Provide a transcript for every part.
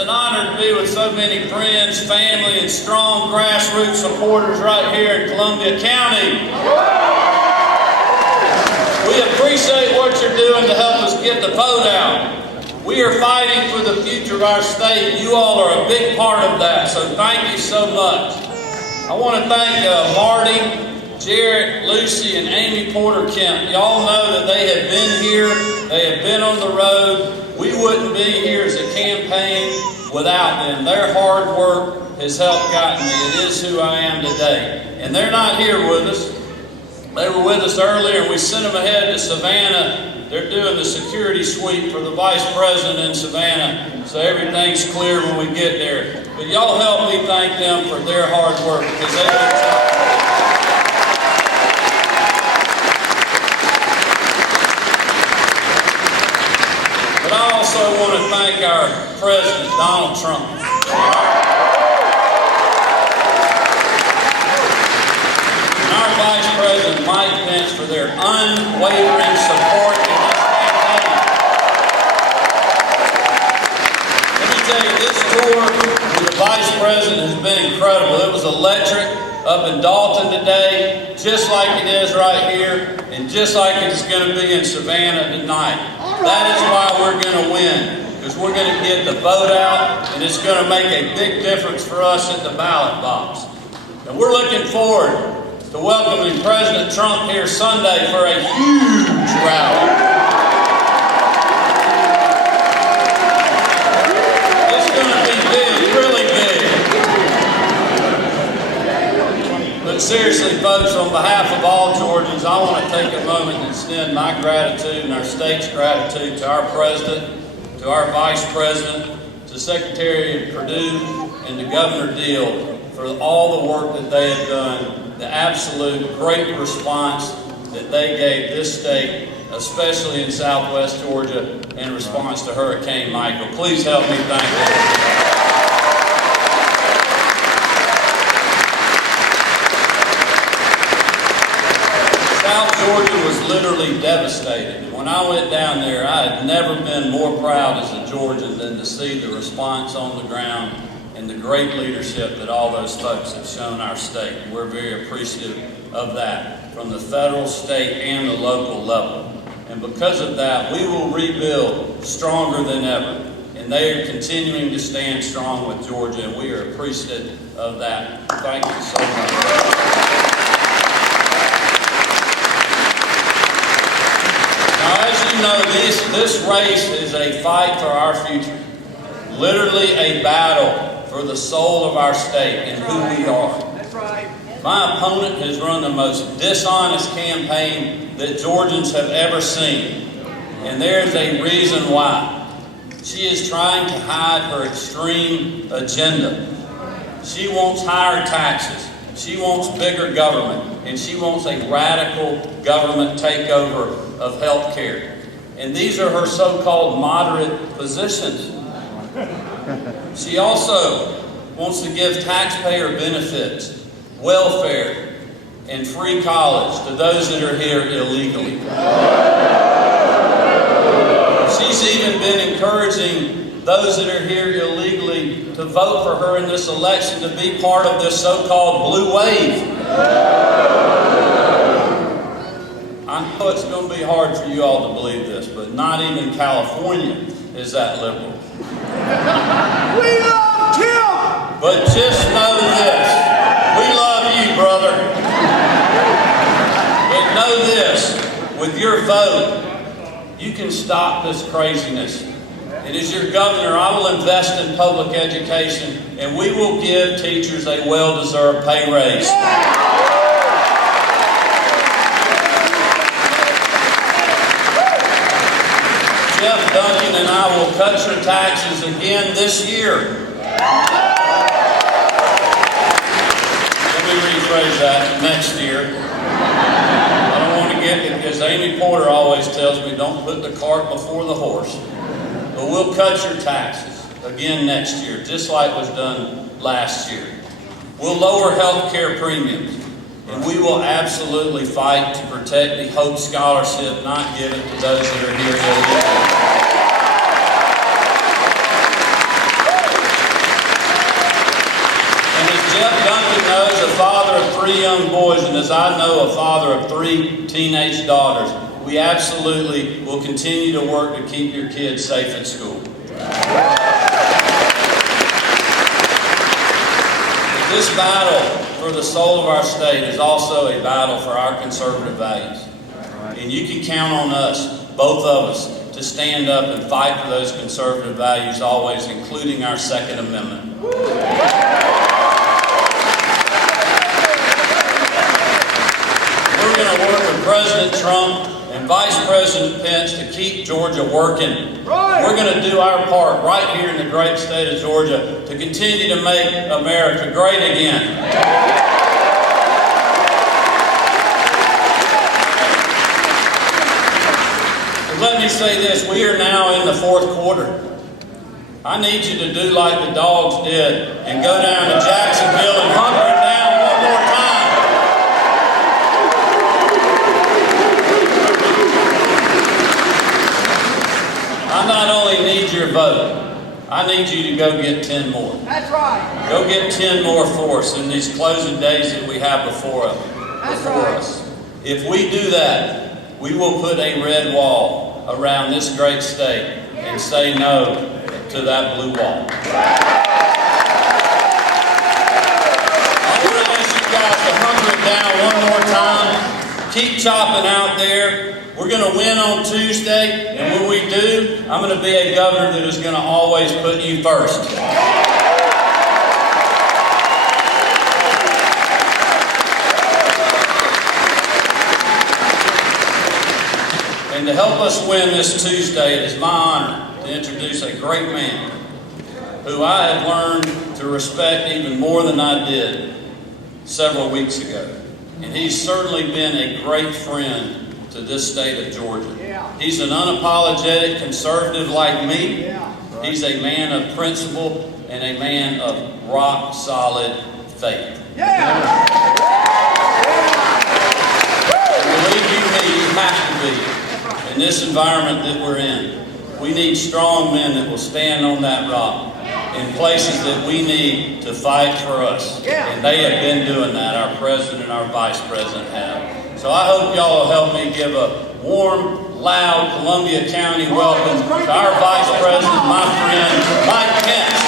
an honor to be with so many friends, family, and strong grassroots supporters right here in Columbia County. We appreciate what you're doing to help us get the vote out. We are fighting for the future of our state. You all are a big part of that, so thank you so much. I want to thank Marty, Jarrett, Lucy, and Amy Porter Kemp. Y'all know that they have been here, they have been on the road. We wouldn't be here as a campaign without them. Their hard work has helped guide me. It is who I am today. And they're not here with us. They were with us earlier, and we sent them ahead to Savannah. They're doing the security sweep for the vice president in Savannah, so everything's clear when we get there. But y'all help me thank them for their hard work, because they've been tough. But I also want to thank our President, Donald Trump. And our Vice President, Mike Pence, for their unwavering support in this campaign. Let me tell you, this tour with the Vice President has been incredible. It was electric up in Dalton today, just like it is right here, and just like it's going to be in Savannah tonight. That is why we're going to win, because we're going to get the vote out, and it's going to make a big difference for us at the ballot box. And we're looking forward to welcoming President Trump here Sunday for a huge rally. It's going to be big, really big. But seriously, folks, on behalf of all Georgians, I want to take a moment and extend my gratitude and our state's gratitude to our President, to our Vice President, to Secretary of Purdue, and to Governor Deal for all the work that they have done, the absolute great response that they gave this state, especially in Southwest Georgia, in response to Hurricane Michael. Please help me thank them. South Georgia was literally devastated. When I went down there, I had never been more proud as a Georgian than to see the response on the ground and the great leadership that all those folks have shown our state. And we're very appreciative of that from the federal, state, and the local level. And because of that, we will rebuild stronger than ever. And they are continuing to stand strong with Georgia, and we are appreciative of that. Thank you so much. As you know, this race is a fight for our future, literally a battle for the soul of our state and who we are. That's right. My opponent has run the most dishonest campaign that Georgians have ever seen, and there's a reason why. She is trying to hide her extreme agenda. She wants higher taxes. She wants bigger government, and she wants a radical government takeover of health care. And these are her so-called moderate positions. She also wants to give taxpayer benefits, welfare, and free college to those that are here illegally. She's even been encouraging those that are here illegally to vote for her in this election to be part of this so-called blue wave. I know it's going to be hard for you all to believe this, but not even California is that liberal. We love Kemp! But just know this, we love you, brother. But know this, with your vote, you can stop this craziness. And as your governor, I will invest in public education, and we will give teachers a well-deserved pay raise. Jeff Duncan and I will cut your taxes again this year. Let me rephrase that, next year. I don't want to get it, because Amy Porter always tells me, don't put the cart before the horse. But we'll cut your taxes again next year, just like was done last year. We'll lower health care premiums, and we will absolutely fight to protect the Hope Scholarship not given to those that are here illegally. 3 young boys, and as I know, a father of 3 teenage daughters, we absolutely will continue to work to keep your kids safe at school. This battle for the soul of our state is also a battle for our conservative values. And you can count on us, both of us, to stand up and fight for those conservative values always, including our Second Amendment. We're going to work with President Trump and Vice President Pence to keep Georgia working. We're going to do our part right here in the great state of Georgia to continue to make America great again. Let me say this, we are now in the 4th quarter. I need you to do like the Dogs did and go down to Jacksonville and hunker it down one more time. I not only need your vote, I need you to go get 10 more. That's right. Go get 10 more for us in these closing days that we have before us. If we do that, we will put a red wall around this great state and say no to that blue wall. I want to ask you guys to hunker it down one more time. Keep chopping out there. We're going to win on Tuesday, and when we do, I'm going to be a governor that is going to always put you first. And to help us win this Tuesday, it is my honor to introduce a great man who I have learned to respect even more than I did several weeks ago. And he's certainly been a great friend to this state of Georgia. He's an unapologetic conservative like me. He's a man of principle and a man of rock solid faith. Believe you me, you have to be. In this environment that we're in, we need strong men that will stand on that rock in places that we need to fight for us. And they have been doing that. Our president and our vice president have. So I hope y'all will help me give a warm, loud Columbia County welcome to our vice president, my friend, Mike Pence.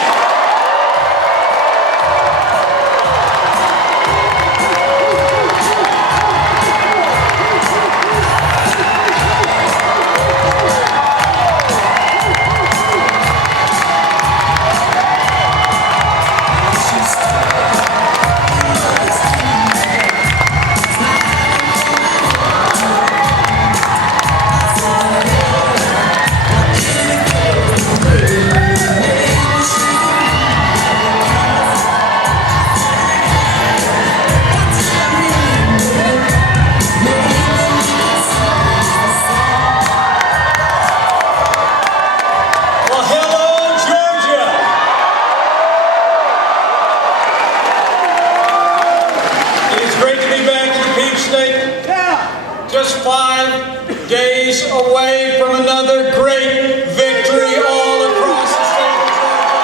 Just 5 days away from another great victory all across the state of Georgia.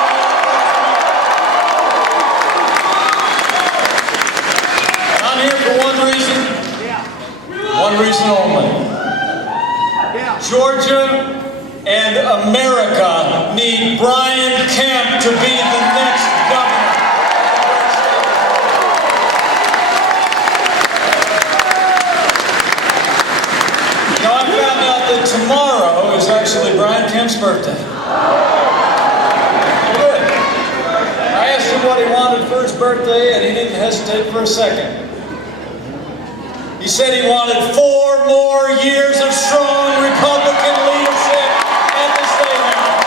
I'm here for one reason only. Georgia and America need Brian Kemp to be the next governor. Tomorrow is actually Brian Kemp's birthday. Good. I asked him what he wanted for his birthday, and he didn't hesitate for a second. He said he wanted 4 more years of strong Republican leadership at the State House.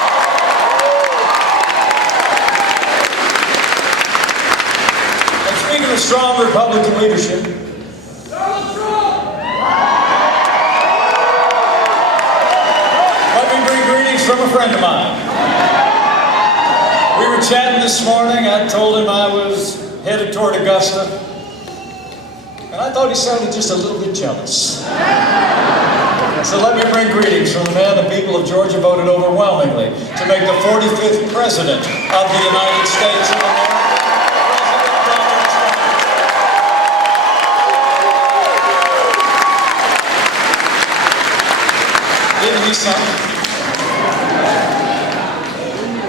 And speaking of strong Republican leadership, from a friend of mine. We were chatting this morning. I told him I was headed toward Augusta, and I thought he sounded just a little bit jealous. So let me bring greetings from the man the people of Georgia voted overwhelmingly to make the 45th President of the United States of America, President Donald Trump. something?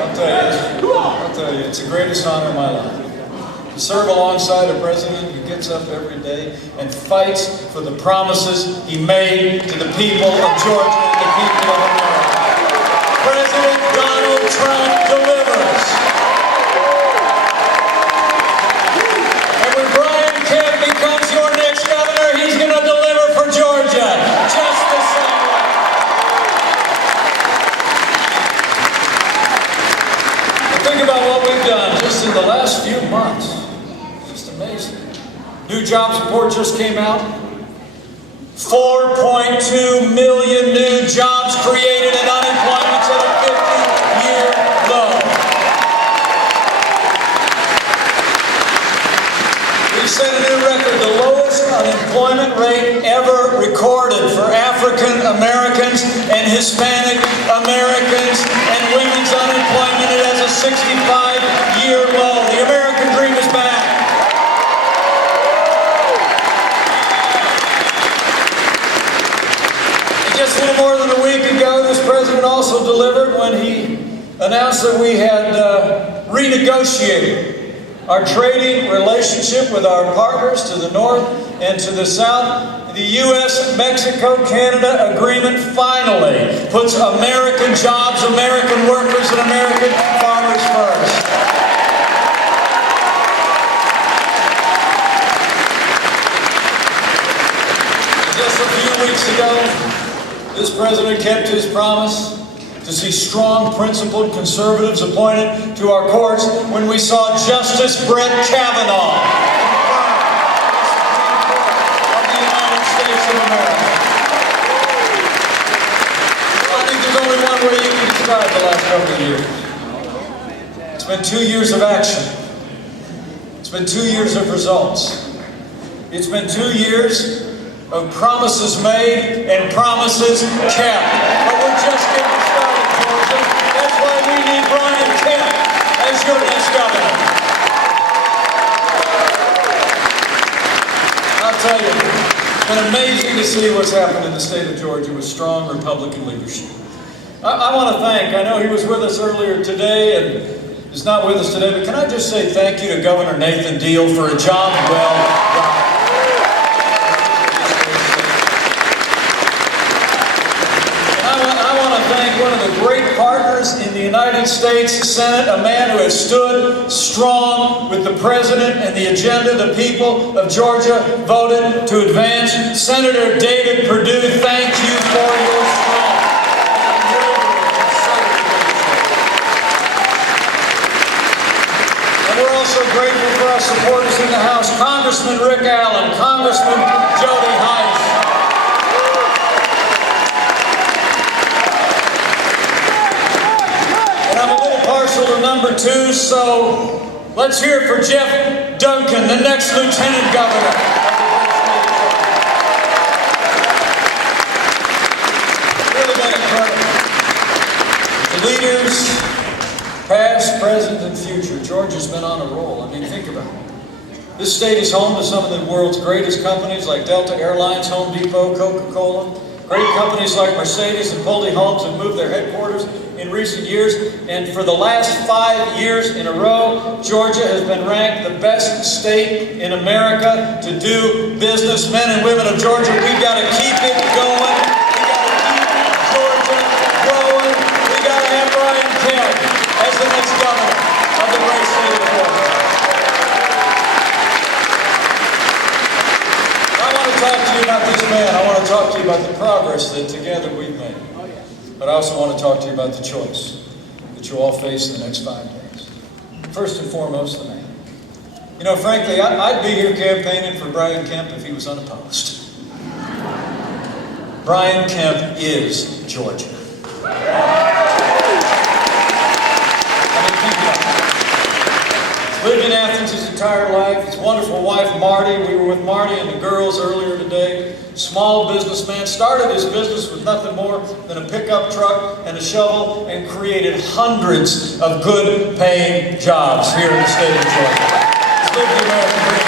I'll tell you, it's the greatest honor of my life. To serve alongside a president who gets up every day and fights for the promises he made to the people of Georgia and the people of America. President Donald Trump delivers. And when Brian Kemp becomes your next governor, he's going to deliver for Georgia. Just the same way. And think about what we've done just in the last few months. Amazing. New jobs report just came out. 4.2 million new jobs created and unemployment's at a 50-year low. We set a new record, the lowest unemployment rate ever recorded for African Americans and Hispanic Americans, and women's unemployment is a 65-year low. The American dream is back. Just a little more than a week ago, this president also delivered when he announced that we had renegotiated our trading relationship with our partners to the north and to the south. The U.S.-Mexico-Canada agreement finally puts American jobs, American workers, and American farmers first. Just a few weeks ago, this president kept his promise to see strong, principled conservatives appointed to our courts when we saw Justice Brett Kavanaugh of the United States of America. I think there's only one way you can describe the last couple of years. It's been 2 years of action. It's been 2 years of results. It's been 2 years of promises made and promises kept. But we're just getting started, Georgia. That's why we need Brian Kemp as your next governor. I'll tell you, it's been amazing to see what's happened in the state of Georgia with strong Republican leadership. I want to thank, I know he was with us earlier today and is not with us today, but can I just say thank you to Governor Nathan Deal for a job well done. Thank one of the great partners in the United States Senate, a man who has stood strong with the president and the agenda the people of Georgia voted to advance. Senator David Perdue, thank you for your strong and we're also grateful for our supporters in the House, Congressman Rick Allen, Congressman Jody Hice. Partial to number 2, so let's hear it for Jeff Duncan, the next Lieutenant Governor. Really been incredible. The leaders, past, present, and future. Georgia's been on a roll. I mean, think about it. This state is home to some of the world's greatest companies like Delta Airlines, Home Depot, Coca-Cola. Great companies like Mercedes and Pulte Homes have moved their headquarters in recent years, and for the last 5 years in a row, Georgia has been ranked the best state in America to do business. Men and women of Georgia, we've got to keep it going. We've got to keep Georgia growing. We've got to have Brian Kemp as the next governor of the great state of Georgia. I want to talk to you about this man. I want to talk to you about the progress that together we've made. But I also want to talk to you about the choice that you all face in the next 5 days. First and foremost, the man. You know, frankly, I'd be here campaigning for Brian Kemp if he was unopposed. Brian Kemp is Georgia. Lived in Athens his entire life. His wonderful wife, Marty. We were with Marty and the girls earlier today. Small businessman. Started his business with nothing more than a pickup truck and a shovel and created hundreds of good-paying jobs here in the state of Georgia. He's lived the American dream.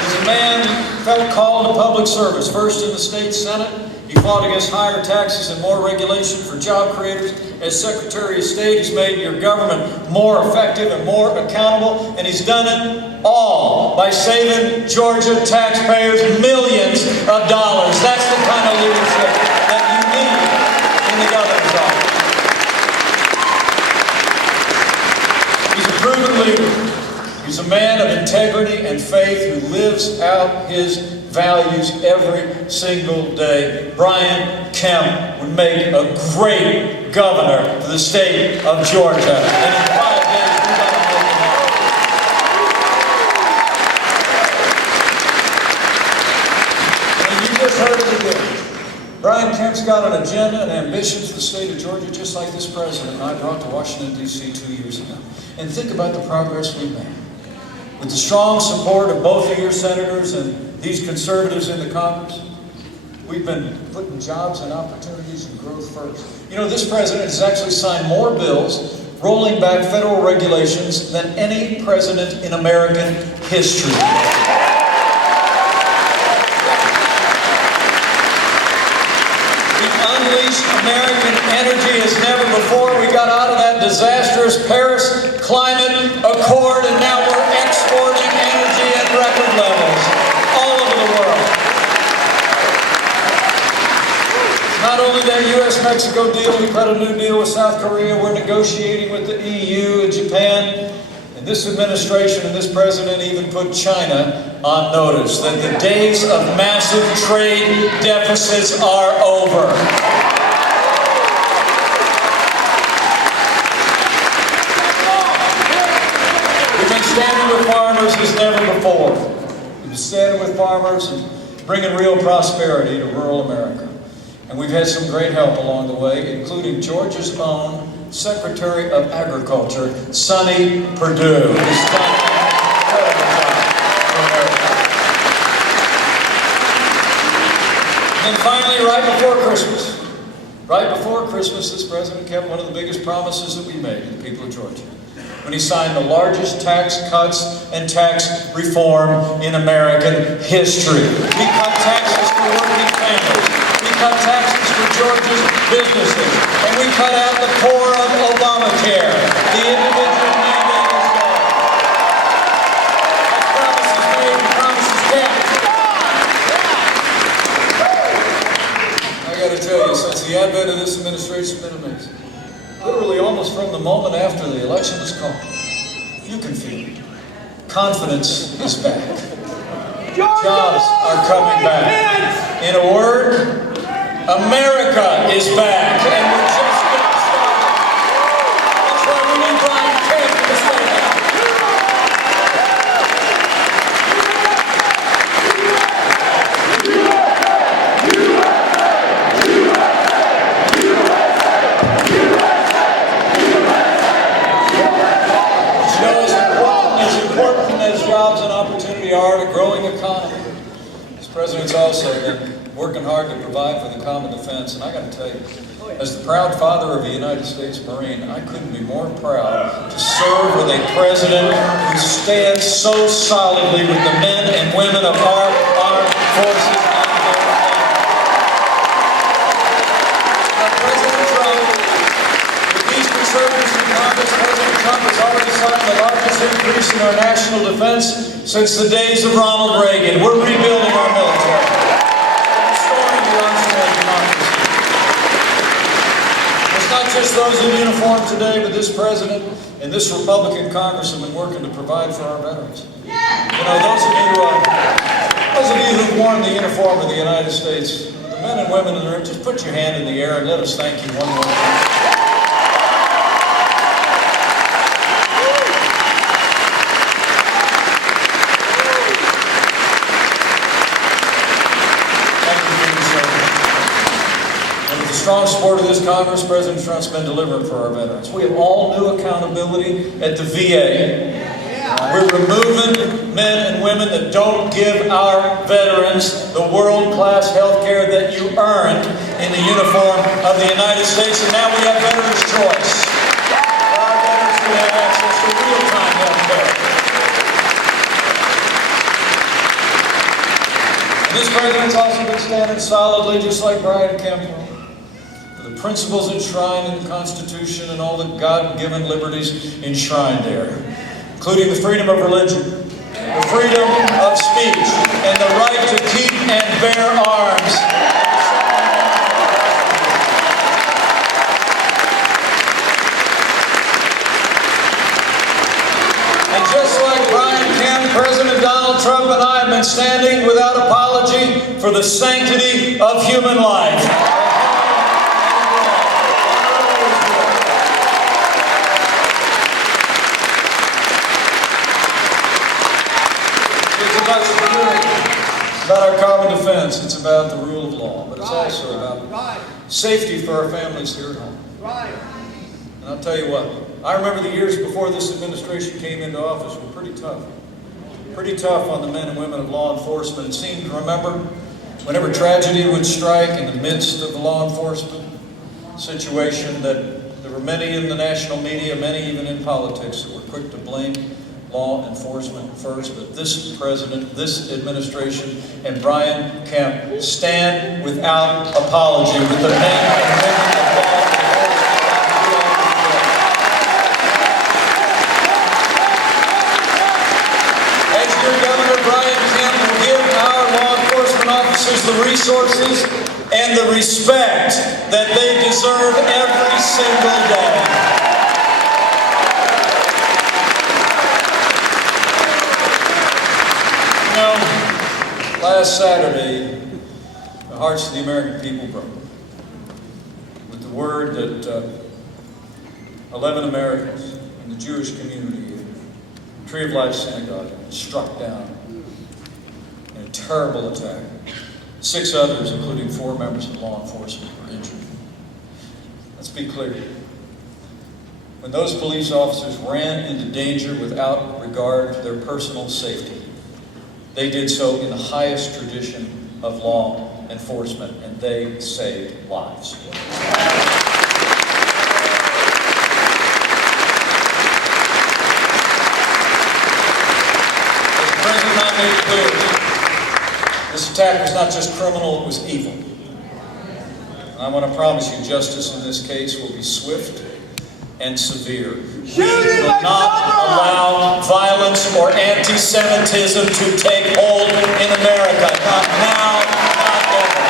He's a man felt called to public service, first in the state Senate. He fought against higher taxes and more regulation for job creators. As Secretary of State, he's made your government more effective and more accountable, and he's done it all by saving Georgia taxpayers millions of dollars. That's the kind of leadership that you need in the governor's office. He's a proven leader. He's a man of integrity and faith who lives out his values every single day. Brian Kemp would make a great governor for the state of Georgia. And in 5 days, we're going to make him happen. And you just heard it again. Brian Kemp's got an agenda and ambitions for the state of Georgia, just like this president and I brought to Washington, D.C. 2 years ago. And think about the progress we've made. With the strong support of both of your senators and these conservatives in the Congress, we've been putting jobs and opportunities and growth first. You know, this president has actually signed more bills rolling back federal regulations than any president in American history. We've unleashed American energy as never before. We got out of that disastrous Paris Climate Accord, and now we're exporting energy at record levels all over the world. Not only that U.S.-Mexico deal, we cut a new deal with South Korea. We're negotiating with the EU and Japan. And this administration and this president even put China on notice that the days of massive trade deficits are over. Standing with farmers as never before. We've been standing with farmers and bringing real prosperity to rural America. And we've had some great help along the way, including Georgia's own Secretary of Agriculture, Sonny Perdue. He's done an incredible job for America. And then finally, right before Christmas, this president kept one of the biggest promises that we made to the people of Georgia, when he signed the largest tax cuts and tax reform in American history. We cut taxes for working families. We cut taxes for Georgia's businesses. And we cut out the core of Obamacare. The individual mandate is gone. That's promises made and promises kept. I got to tell you, since the advent of this administration, it's been amazing. Literally almost from the moment after the election was called, you can feel it. Confidence is back. Jobs are coming back. In a word, America is back. And we're just getting started. That's why we need Brian Kemp in the State House. Jobs and opportunity are a growing economy. This president's also been working hard to provide for the common defense, and I got to tell you, as the proud father of a United States Marine, I couldn't be more proud to serve with a president who stands so solidly with the men and women of our armed forces and their families. Now, President Trump, with these conservatives in Congress, President Trump has already signed the largest increase in our national defense since the days of Ronald Reagan. We're rebuilding our military. We're restoring the arsenal of democracy. It's not just those in uniform today, but this president and this Republican Congress have been working to provide for our veterans. You know, those of you who've worn the uniform of the United States, the men and women in the room, just put your hand in the air and let us thank you one more time. Strong support of this Congress, President Trump's been delivering for our veterans. We have all new accountability at the VA. We're removing men and women that don't give our veterans the world-class health care that you earned in the uniform of the United States. And now we have Veterans' Choice. Our veterans can have access to real-time health care. And this president's also been standing solidly, just like Brian Kemp, for the principles enshrined in the Constitution and all the God-given liberties enshrined there, including the freedom of religion, the freedom of speech, and the right to keep and bear arms. And just like Brian Kemp, President Donald Trump and I have been standing without apology for the sanctity of human life. It's about security. It's about our common defense. It's about the rule of law. But it's also about safety for our families here at home. And I'll tell you what, I remember the years before this administration came into office were pretty tough. Pretty tough on the men and women of law enforcement. It seemed to remember whenever tragedy would strike in the midst of the law enforcement situation that there were many in the national media, many even in politics, that were quick to blame law enforcement first. But this president, this administration, and Brian Kemp stand without apology with the men and women of law enforcement. Brian Kemp will give our law enforcement officers the resources and the respect that they deserve every single day. You know, last Saturday, the hearts of the American people broke with the word that 11 Americans in the Jewish community in Tree of Life Synagogue struck down in a terrible attack. 6 others, including 4 members of law enforcement, were injured. Let's be clear. When those police officers ran into danger without regard to their personal safety, they did so in the highest tradition of law enforcement, and they saved lives. As the President made it clear, this attack was not just criminal, it was evil. And I want to promise you, justice in this case will be swift and severe. We will not allow violence or anti-Semitism to take hold in America. Not now, not ever.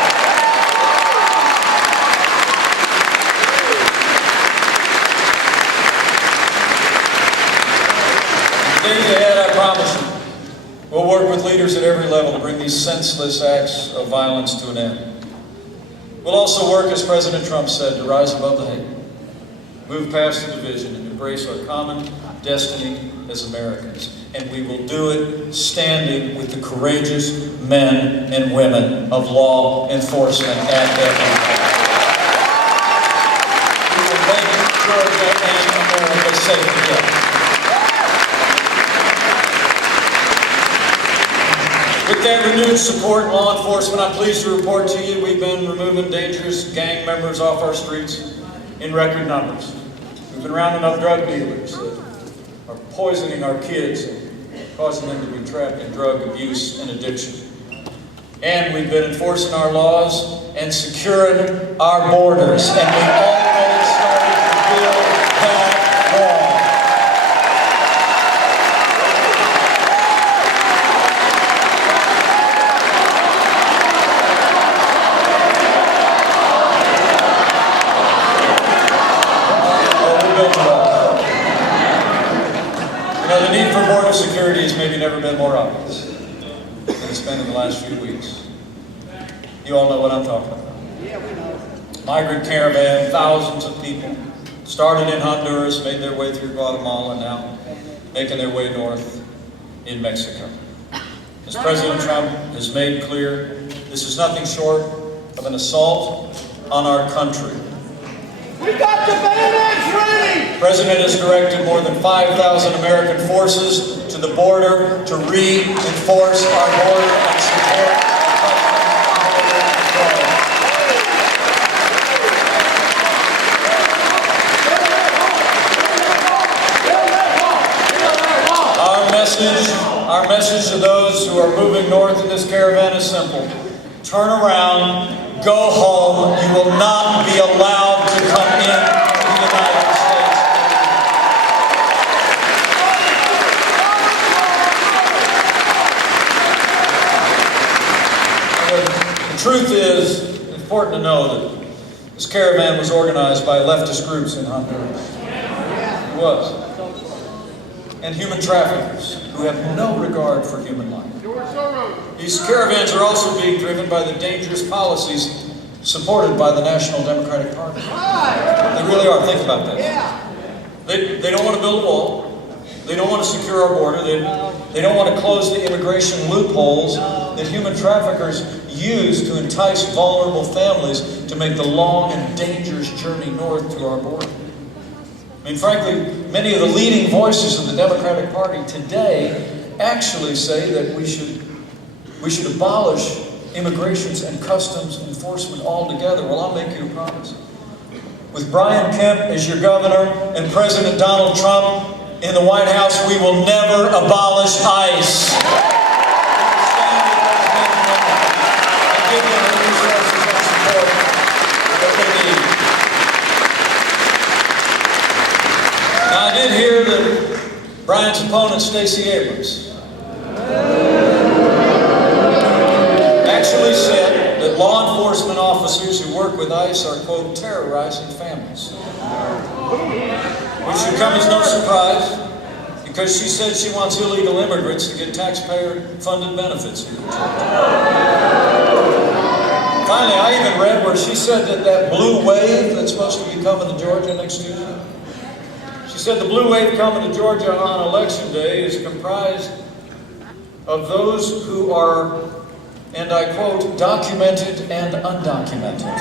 In the days ahead, I promise you, we'll work with leaders at every level to bring these senseless acts of violence to an end. We'll also work, as President Trump said, to rise above the hate, move past the division, and embrace our common destiny as Americans. And we will do it standing with the courageous men and women of law enforcement at every level. We will make Georgia and America safe together. With that renewed support in law enforcement, I'm pleased to report to you we've been removing dangerous gang members off our streets in record numbers. We've been rounding up drug dealers that are poisoning our kids and causing them to be trapped in drug abuse and addiction. And we've been enforcing our laws and securing our borders. And we already started to build that wall. The need for border security has maybe never been more obvious than it's been in the last few weeks. You all know what I'm talking about. Yeah, we know. Migrant caravan, thousands of people, started in Honduras, made their way through Guatemala, and now making their way north in Mexico. As President Trump has made clear, this is nothing short of an assault on our country. We got the bayonets ready! The President has directed more than 5,000 American forces to the border to reinforce our border and support our border control. Our Our message to those who are moving north in this caravan is simple. Turn around, go home. You will not be allowed to come in to the United States. The truth is, it's important to know that this caravan was organized by leftist groups in Honduras. It was. And human traffickers who have no regard for human life. These caravans are also being driven by the dangerous policies supported by the National Democratic Party. They really are. Think about that. They don't want to build a wall. They don't want to secure our border. They don't want to close the immigration loopholes that human traffickers use to entice vulnerable families to make the long and dangerous journey north to our border. I mean, frankly, many of the leading voices of the Democratic Party today actually say that we should abolish immigrations and customs enforcement altogether. Well, I'll make you a promise. With Brian Kemp as your governor and President Donald Trump in the White House, we will never abolish ICE. Give them the resources and support that they need. Now, I did hear that Brian's opponent, Stacey Abrams, actually said that law enforcement officers who work with ICE are, quote, terrorizing families. Which should come as no surprise, because she said she wants illegal immigrants to get taxpayer-funded benefits here. Finally, I even read where she said that blue wave that's supposed to be coming to Georgia next Tuesday, she said the blue wave coming to Georgia on Election Day is comprised of those who are, and I quote, documented and undocumented.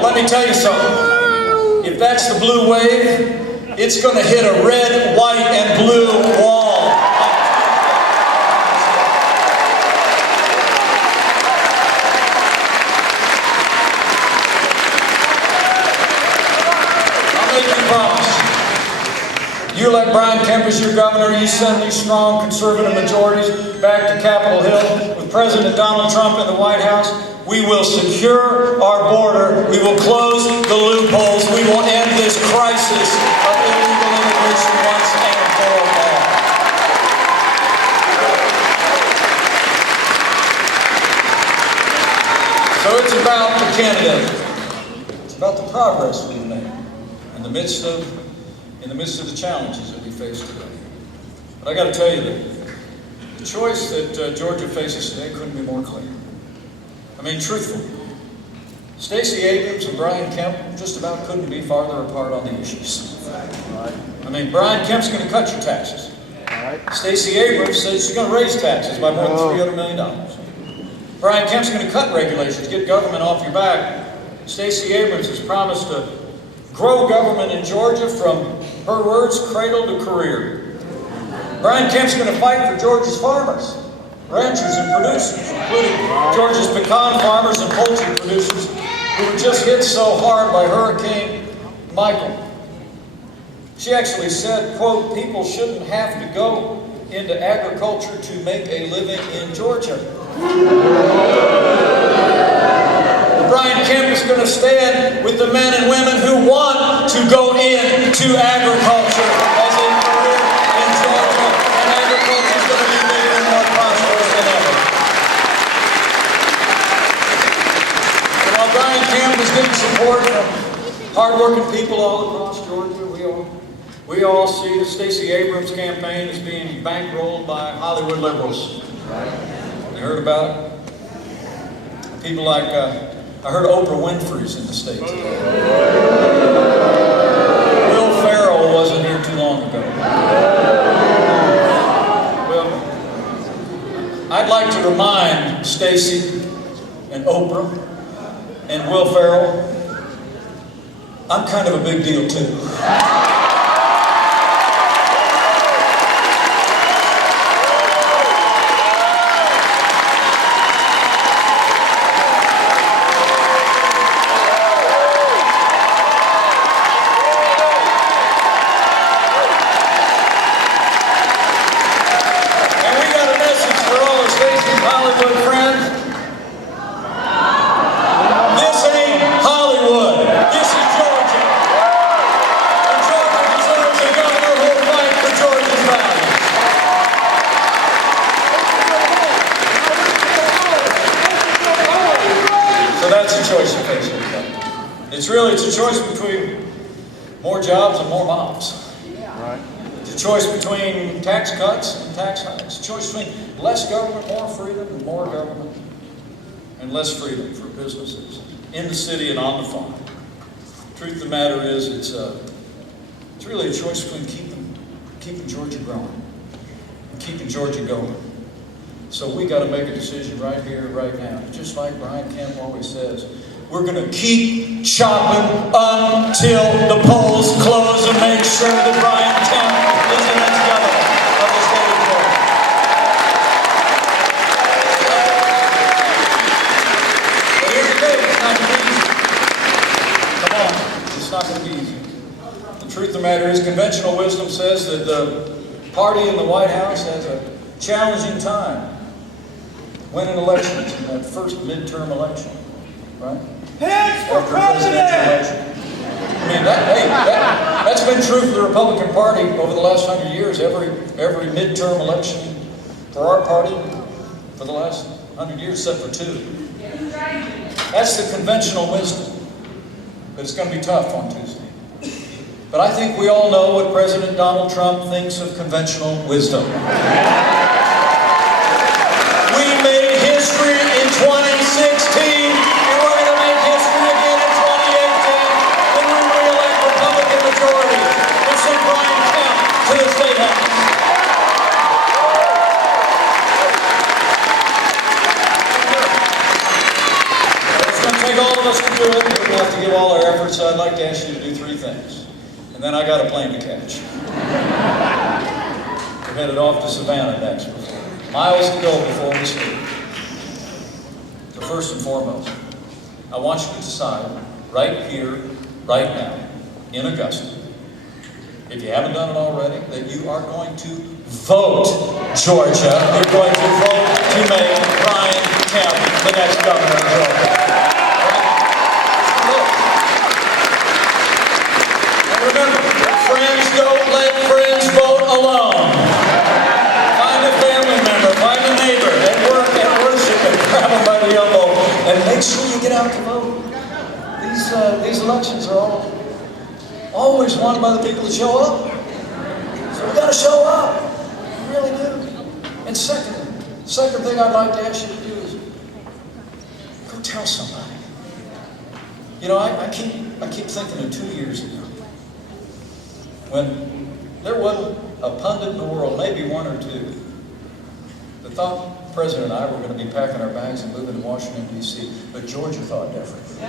Let me tell you something. If that's the blue wave, it's going to hit a red, white, and blue wall. I'll make you a promise. You let Brian Kemp as your governor, you send these strong conservative majorities back to Capitol Hill with President Donald Trump in the White House. We will secure our border. We will close the loopholes. We will end this crisis of illegal immigration once and for all. So it's about the candidate. It's about the progress we've made in the midst of the challenges that we face today. But I got to tell you that the choice that Georgia faces today couldn't be more clear. I mean, truthfully, Stacey Abrams and Brian Kemp just about couldn't be farther apart on the issues. I mean, Brian Kemp's going to cut your taxes. Stacey Abrams says she's going to raise taxes by more than $300 million. Brian Kemp's going to cut regulations, get government off your back. Stacey Abrams has promised to grow government in Georgia from, her words, cradle to career. Brian Kemp's going to fight for Georgia's farmers, ranchers and producers, including Georgia's pecan farmers and poultry producers who were just hit so hard by Hurricane Michael. She actually said, quote, people shouldn't have to go into agriculture to make a living in Georgia. Brian Kemp is going to stand with the men and women who want to go into agriculture as a career in Georgia, and agriculture is going to be bigger and more prosperous than ever. And while Brian Kemp is getting support from hardworking people all across Georgia, we all see the Stacey Abrams campaign as being bankrolled by Hollywood liberals. You heard about it? People like, I heard Oprah Winfrey's in the state today. Will Ferrell wasn't here too long ago. Well, I'd like to remind Stacey and Oprah and Will Ferrell, I'm kind of a big deal too. It's a choice between more jobs and more moms. Right. It's a choice between tax cuts and tax hikes. It's a choice between less government, more freedom, and more government, and less freedom for businesses in the city and on the farm. Truth of the matter is, it's really a choice between keeping Georgia growing and keeping Georgia going. So we got to make a decision right here, right now. Just like Brian Kemp always says, we're going to keep chopping until the polls close and make sure that Brian Kemp is the next governor of the state of Georgia. But here's the thing, it's not going to be easy. Come on, it's not going to be easy. The truth of the matter is, conventional wisdom says that the party in the White House has a challenging time winning elections in that first midterm election, right? Hands for After a presidential election. I mean, that's been true for the Republican Party over the last 100 years. Every midterm election for our party for the last 100 years, except for 2. That's the conventional wisdom. But it's going to be tough on Tuesday. But I think we all know what President Donald Trump thinks of conventional wisdom. We made history in 2016, and we're going to make history again in 2018 when we re-elect Republican majorities and send Brian Kemp to the State House. It's going to take all of us to do it. We're going to have to give all our efforts. So I'd like to ask you to do 3 things. And then I got a plane to catch. We're headed off to Savannah next. Miles to go before we sleep. So first and foremost, I want you to decide right here, right now, in Augusta, if you haven't done it already, that you are going to vote Georgia. You're going to vote to make Brian Kemp the next governor of Georgia. And remember, friends don't let friends vote alone. Find a family member, find a neighbor at work, at worship, and grab them by the elbow, and make sure you get out to vote. These elections are always won by the people that show up. So we got to show up. We really do. And second thing I'd like to ask you to do is go tell somebody. You know, I keep thinking of 2 years ago when there wasn't a pundit in the world, maybe 1 or 2, that thought the President and I were going to be packing our bags and moving to Washington, D.C., but Georgia thought differently.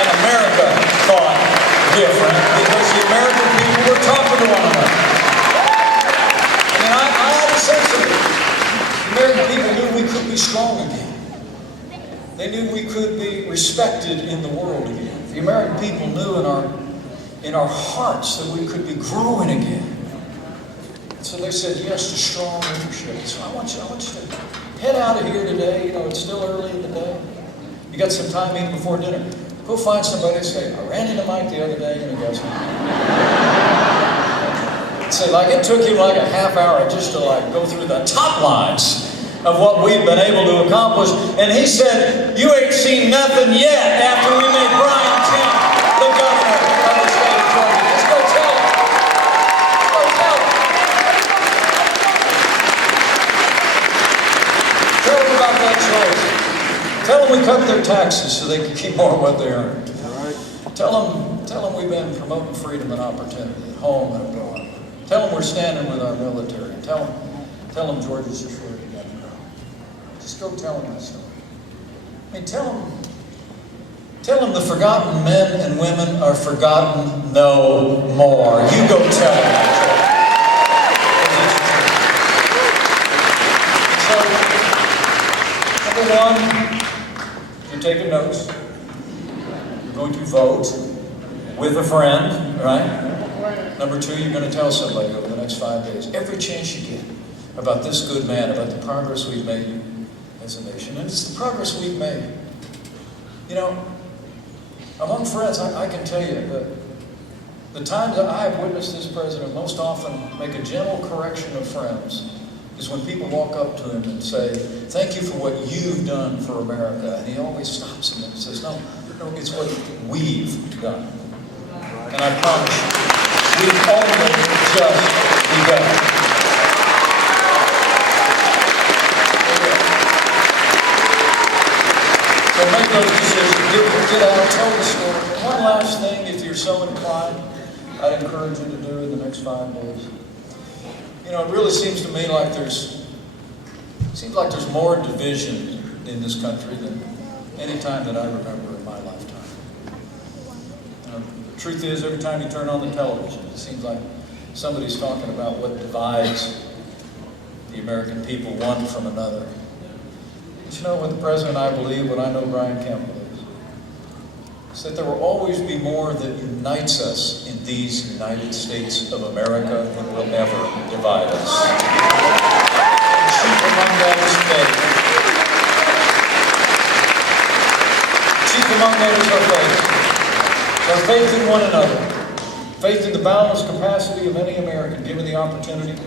And America thought different because the American people were talking to one another. I mean, I had a sense of it. The American people knew we could be strong again. They knew we could be respected in the world again. The American people knew in our hearts that we could be growing again. So they said yes to strong leadership. So I want you to head out of here today. You know, it's still early in the day. You got some time even before dinner. Go find somebody and say, I ran into Mike the other day in Augusta. Say, like, it took him like a half hour just to go through the top lines of what we've been able to accomplish. And he said, you ain't seen nothing yet after we made Brian Kemp the governor of the state of Georgia. Just go tell him. Just go tell him. Tell them about that choice. Tell them we cut their taxes so they can keep more of what they earn. Tell them we've been promoting freedom and opportunity at home and abroad. Tell them we're standing with our military. Tell them Georgia's just ready to get it grow. Just go tell them that story. I mean, tell them the forgotten men and women are forgotten no more. You go tell them that. So, number one, you're taking notes. You're going to vote with a friend, right? Number two, you're going to tell somebody over the next 5 days, every chance you get, about this good man, about the progress we've made as a nation. And it's the progress we've made. You know, among friends, I can tell you that the times that I have witnessed this president most often make a gentle correction of friends is when people walk up to him and say, thank you for what you've done for America. And he always stops them and says, no, it's what we've done. And I promise you, we've only just begun. So make those decisions, get out, tell the story. And one last thing, if you're so inclined, I'd encourage you to do in the next 5 days. You know, it really seems to me like there's more division in this country than any time that I remember in my lifetime. You know, the truth is, every time you turn on the television, it seems like somebody's talking about what divides the American people one from another. But you know what the President and I believe, what I know Brian Kemp believes, is that there will always be more that unites us in these United States of America than will ever divide us. Chief among that is faith. Chief among that is our faith. Our faith in one another. Faith in the boundless capacity of any American, given the opportunity,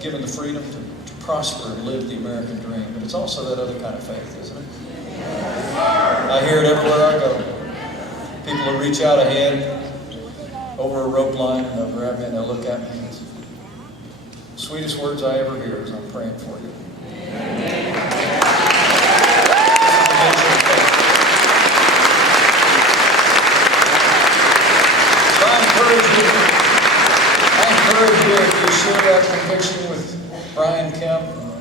given the freedom to prosper and live the American dream. But it's also that other kind of faith, isn't it? I hear it everywhere I go. People will reach out a hand over a rope line, and they'll grab me and they'll look at me. And the sweetest words I ever hear is, I'm praying for you. So I encourage you, if you share that conviction with Brian Kemp and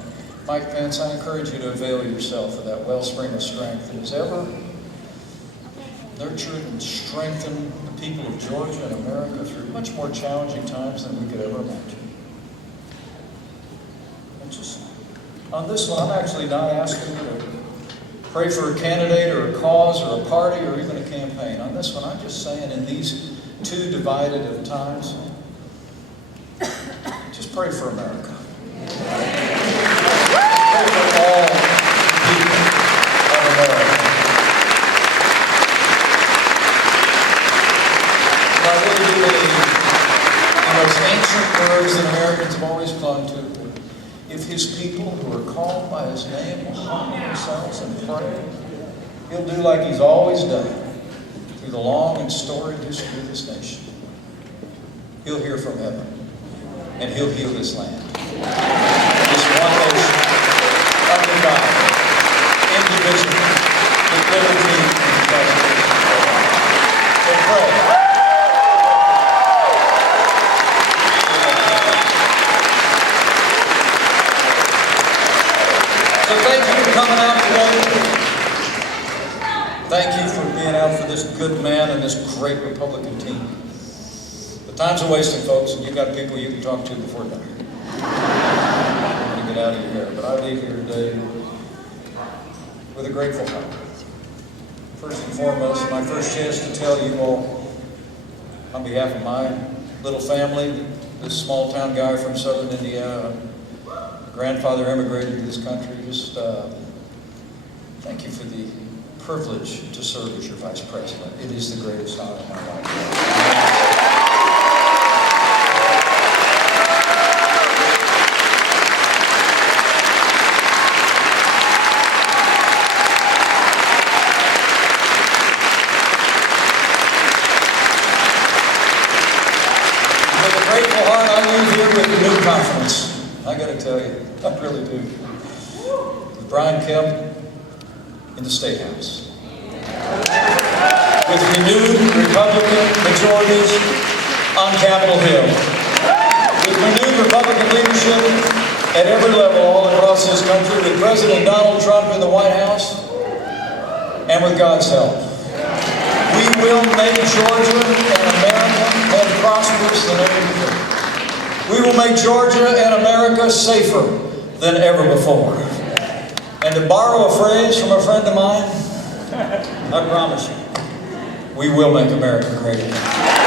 Mike Pence, I encourage you to avail yourself of that wellspring of strength that has ever nurtured and strengthened the people of Georgia and America through much more challenging times than we could ever imagine. And just on this one, I'm actually not asking you to pray for a candidate or a cause or a party or even a campaign. On this one, I'm just saying, in these two divided of times, just pray for America. Pray for all people of America. I really do believe in those ancient words that Americans have always clung to. If his people who are called by his name will humble themselves and pray, he'll do like he's always done through the long and storied history of this nation. He'll hear from heaven, and he'll heal this land. This one nation, under God, indivisible, with liberty and justice. So pray. So thank you for coming out today. Thank you for being out for this good man and this great Republican team. The time's a wasting, folks, and you've got people you can talk to before dinner. I'm going to get out of your hair, but I leave here today with a grateful heart. First and foremost, my first chance to tell you all, on behalf of my little family, this small town guy from southern Indiana, grandfather immigrated to this country, just thank you for the privilege to serve as your vice president. It is the greatest honor of my life. With a grateful heart, I leave here with a new confidence. I got to tell you, I really do. With Brian Kemp in the State House. With renewed Republican majorities on Capitol Hill. With renewed Republican leadership at every level all across this country. With President Donald Trump in the White House. And with God's help. We will make Georgia and America more prosperous than ever before. We will make Georgia and America safer than ever before. And to borrow a phrase from a friend of mine, I promise you, we will make America great again.